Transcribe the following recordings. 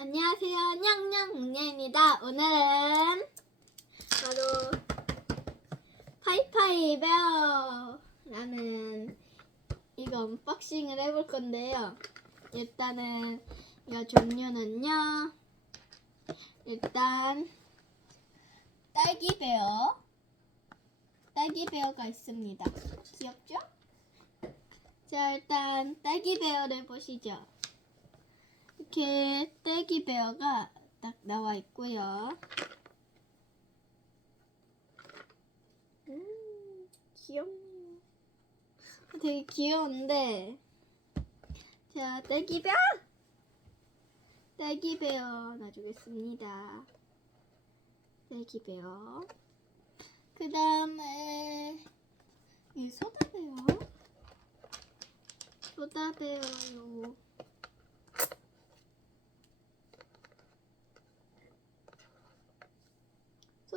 안녕하세요. 냥냥ung냥입니다. 오늘은 바로 파이파이 베어라는 이거 언박싱을 해볼 건데요. 일단은 이거 종류는요. 일단 딸기 베어, 딸기 베어가 있습니다. 귀엽죠? 자 일단 딸기 베어를 보시죠. 이렇게 딸기 베어가 딱 나와 있고요. 음, 귀엽네요. 되게 귀여운데. 자, 딸기 베어! 딸기 베어 놔주겠습니다. 딸기 베어. 그 다음에, 이 소다 베어. 소다 베어요.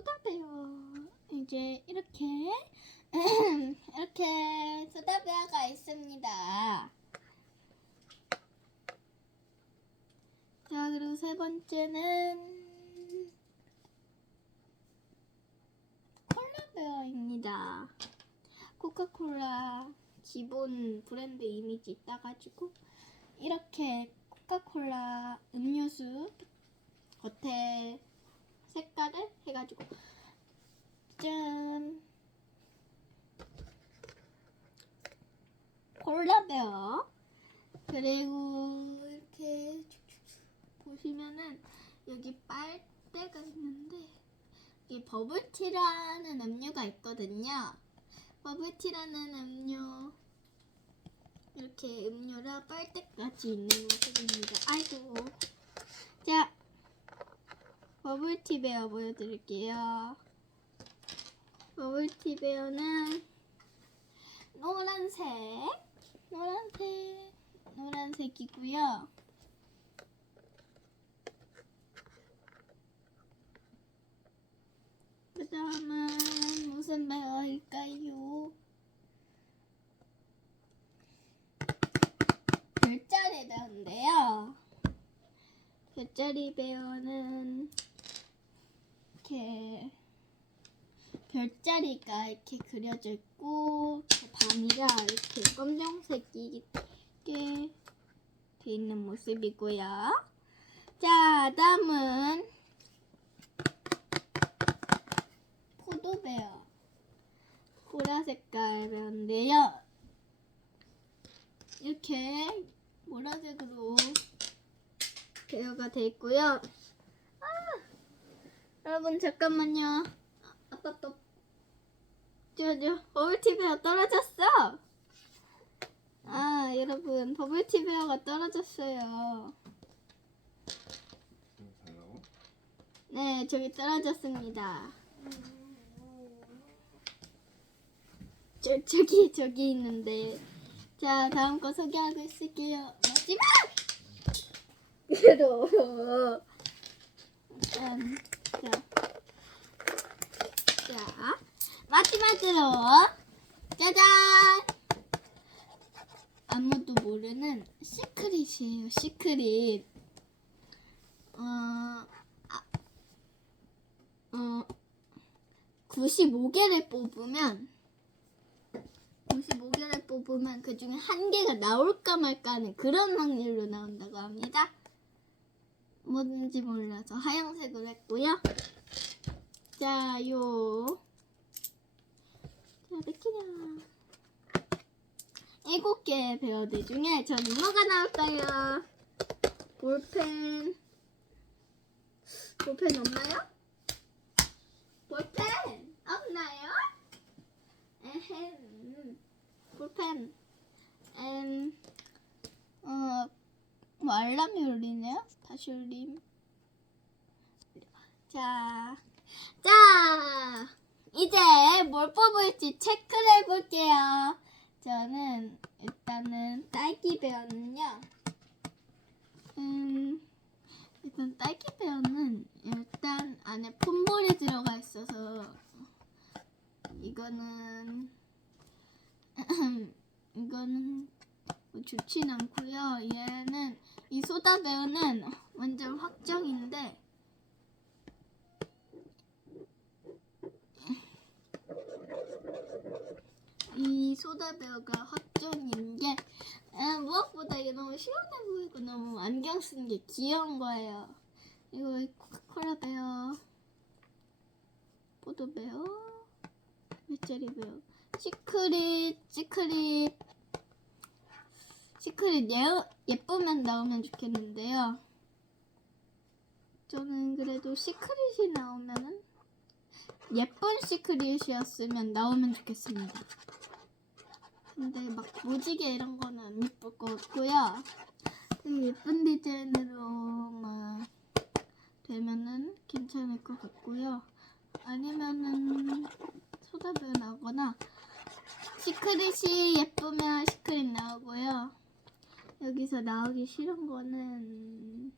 소다베어 이제 이렇게 이렇게 소다베어가 있습니다. 자 그리고 세 번째는 콜라베어입니다. 코카콜라 기본 브랜드 이미지 따가지고 이렇게 코카콜라 음료수 겉에 색깔을 해가지고. 짠. 콜라베어 그리고 이렇게 보시면은 여기 빨대가 있는데 이 버블티라는 음료가 있거든요. 버블티라는 음료 이렇게 음료라 빨대까지 있는 모습입니다. 아이고. 자 버블티 베어 보여드릴게요. 버블티 베어는 노란색, 노란색, 노란색이고요. 그 다음은 무슨 베어일까요? 별자리 베어인데요. 별자리 베어는 이렇게 별자리가 이렇게 그려져 있고 그 바니가 이렇게 검정색이 이렇게 돼 있는 모습이고요. 자, 다음은 포도베어 보라 색깔 베어인데요. 이렇게 보라색으로 베어가 돼 있고요. 여러분 잠깐만요. 아, 아빠 또 저저 버블티베어 떨어졌어. 아 여러분 버블티베어가 떨어졌어요. 네 저기 떨어졌습니다. 저 저기 저기 있는데 자 다음 거 소개하고 있을게요. 마지막. 자. 자, 마지막으로 짜잔! 아무도 모르는 시크릿이에요, 시크릿. 어, 아, 어, 95개를 뽑으면 95개를 뽑으면 그 중에 한 개가 나올까 말까 하는 그런 확률로 나온다고 합니다. 뭐든지 몰라서 하얀색으로 했고요. 자, 요. 자, 몇 개냐. 일곱 개의 배어들 중에 저는 뭐가 나올까요? 볼펜. 볼펜 없나요? 볼펜 없나요? 에헴. 볼펜. 음, 어, 뭐 알람이 울리네요? 다시 울림. 자, 자, 이제 뭘 뽑을지 체크를 해볼게요. 저는 일단은 딸기 베어는요. 음, 일단 딸기 베어는 일단 안에 폼볼이 들어가 있어서 이거는 이거는 뭐 좋진 않고요. 얘는 이 소다 배우는 완전 확 소다 배우가 확정인 게 아, 무엇보다 이게 너무 시원해 보이고 너무 안경 쓴게 귀여운 거예요. 이거 이 코카콜라 배우, 포도 배우, 미체리 배우, 시크릿, 시크릿, 시크릿 예, 예쁘면 나오면 좋겠는데요. 저는 그래도 시크릿이 나오면은 예쁜 시크릿이었으면 나오면 좋겠습니다. 근데 막 무지개 이런 거는 안 예쁠 것 같고요. 되게 예쁜 디자인으로만 되면은 괜찮을 것 같고요. 아니면은 소다별 나오거나 시크릿이 예쁘면 시크릿 나오고요. 여기서 나오기 싫은 거는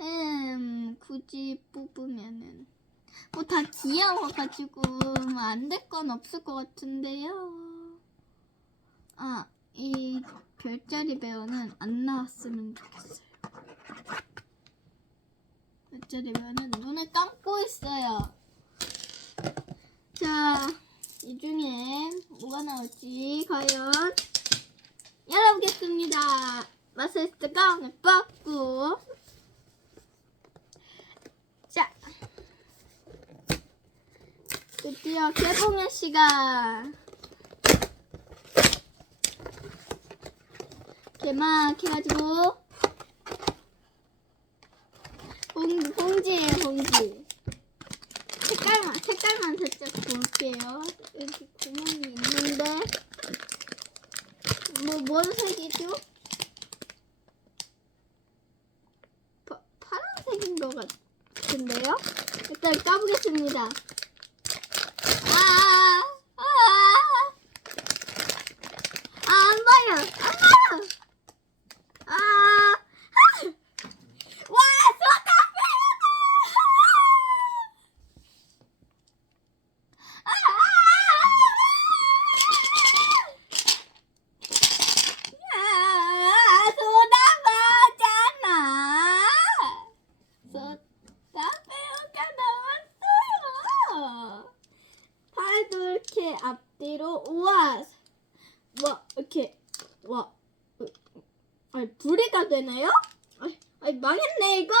음 굳이 뽑으면은 뭐 다 귀여워가지고 뭐안될 건 없을 것 같은데요. 아, 이 별자리 배우는 안 나왔으면 좋겠어요. 별자리 배우는 눈을 감고 있어요. 자, 이 중에 뭐가 나올지 과연 열어보겠습니다. 마스터가 오늘 뽑고 자, 드디어 개봉의 시간. 개막 해가지고 봉, 봉지예요 봉지. 색깔만 색깔만 살짝 볼게요. 여기 구멍이 있는데 뭐 뭔 색이죠? 파, 파란색인 것 같은데요? 일단 까보겠습니다. 아, 아, 아, 안 봐요, 안 봐요. 아, 아, 와, 쏟아 아, 쏟아봤잖아. 쏟아배우가 나왔어요. 팔도 이렇게 앞뒤로 우와 와 이렇게 와 아니 분리가 되나요? 아니, 아니 망했네 이거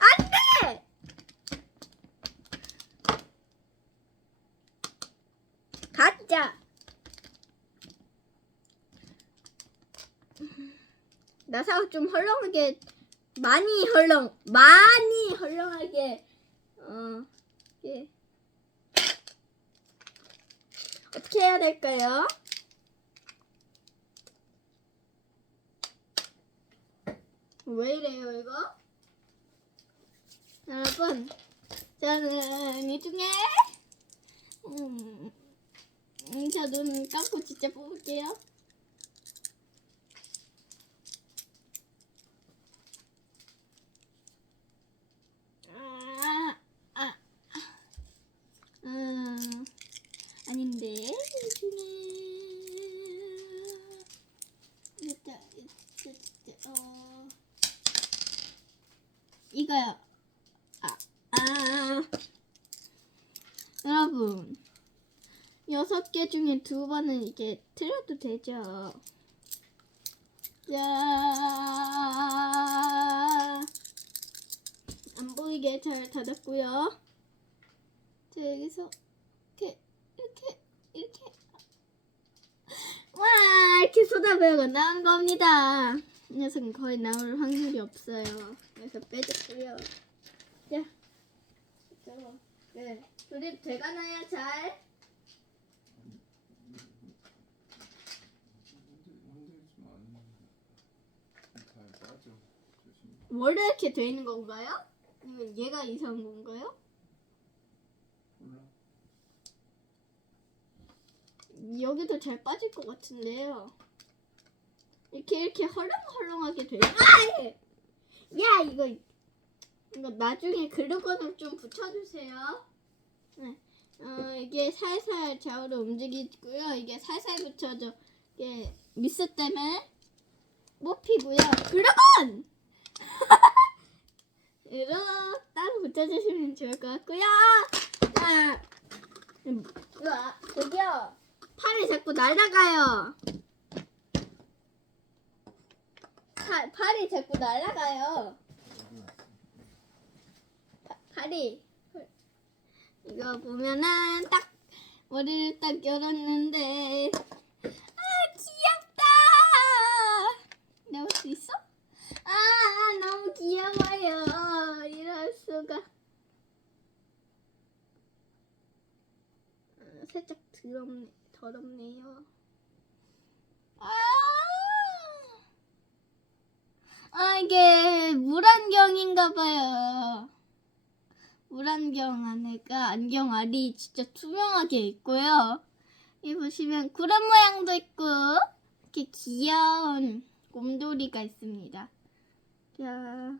안돼 가짜 나사가 좀 헐렁하게 많이 헐렁 많이 헐렁하게 어 예. 어떻게 해야 될까요? 왜 이래요 이거? 여러분 저는 이 중에 음, 음, 저눈 감고 진짜 뽑을게요. 아, 아, 음, 아닌데 이 중에 진짜 진짜 진짜 어 이거요. 아, 아, 여러분 여섯 개 중에 두 번은 이게 틀려도 되죠. 자, 안 보이게 잘 닫았고요. 자, 여기서 이렇게 이렇게 이렇게 와 이렇게 쏟아부어가 나온 겁니다. 이 녀석은 거의 나올 확률이 없어요. 그래서 빼줬고요. 자, 자, 네, 조립 돼가나요 잘? 흔들지 마. 잘 빠져. 조심. 원래 이렇게 돼 있는 건가요? 아니면 얘가 이상한 건가요? 몰라. 여기도 잘 빠질 것 같은데요. 이렇게 이렇게 헐렁헐렁하게 돼. 아! 야 이거 이거 나중에 글루건을 좀 붙여주세요. 네. 어, 이게 살살 좌우로 움직이고요. 이게 살살 붙여져. 이게 미스 때문에 못 피고요. 글루건! 이렇게 따로 붙여주시면 좋을 것 같고요. 아, 으아, 저기요. 팔이 자꾸 날아가요. 팔, 팔이 자꾸 날아가요. 파, 팔이. 이거 보면은 딱 머리를 딱 열었는데 아 귀엽다. 나올 수 있어? 아 너무 귀여워요. 이럴 수가. 아, 살짝 더럽네, 더럽네요. 아, 아 이게 물안경인가 봐요. 물안경 안에가 안경 알이 진짜 투명하게 있고요. 이 보시면 구름 모양도 있고 이렇게 귀여운 곰돌이가 있습니다. 자,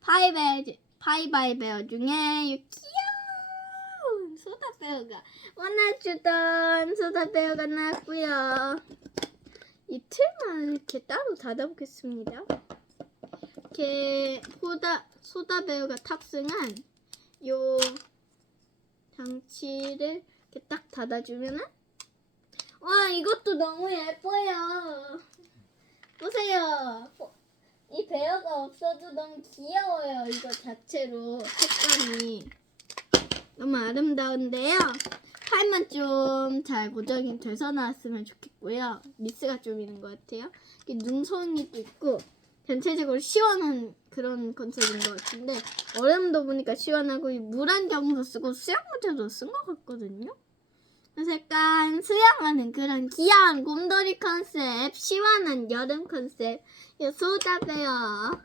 파이베어 파이바이 베어 중에 이 귀여운 소다 베어가 원해주던 소다 베어가 나왔고요. 이 틀만 이렇게 따로 닫아보겠습니다. 이렇게 소다 소다 베어가 탑승한 요 장치를 이렇게 딱 닫아주면은 와 이것도 너무 예뻐요. 보세요. 어, 이 베어가 없어도 너무 귀여워요. 이거 자체로 색감이 너무 아름다운데요. 팔만 좀 잘 고정이 돼서 나왔으면 좋겠고요. 미스가 좀 있는 것 같아요. 눈송이도 있고 전체적으로 시원한 그런 컨셉인 것 같은데 얼음도 보니까 시원하고 이 물안경도 쓰고 수영 모자도 쓴 것 같거든요. 그래서 수영하는 그런 귀여운 곰돌이 컨셉, 시원한 여름 컨셉, 이 소다베어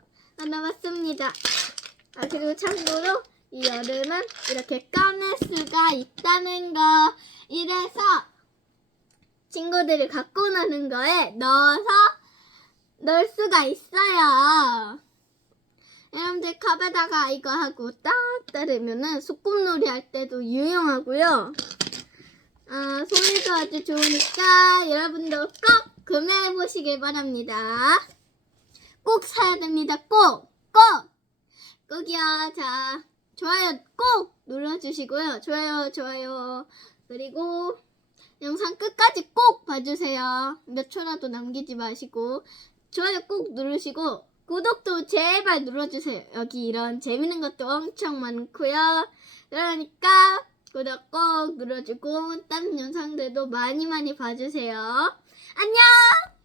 나왔습니다. 아 그리고 참고로 이 여름은 이렇게 꺼낼 수가 있다는 거. 이래서 친구들이 갖고 노는 거에 넣어서 넣을 수가 있어요. 여러분들 컵에다가 이거 하고 딱 따르면은 소꿉놀이 할 때도 유용하고요. 아, 소리도 아주 좋으니까 여러분도 꼭 구매해 보시길 바랍니다. 꼭 사야 됩니다. 꼭! 꼭! 꼭이요. 자, 좋아요 꼭 눌러주시고요. 좋아요, 좋아요. 그리고 영상 끝까지 꼭 봐주세요. 몇 초라도 남기지 마시고 좋아요 꼭 누르시고 구독도 제발 눌러주세요. 여기 이런 재밌는 것도 엄청 많고요. 그러니까 구독 꼭 눌러주고 다른 영상들도 많이 많이 봐주세요. 안녕!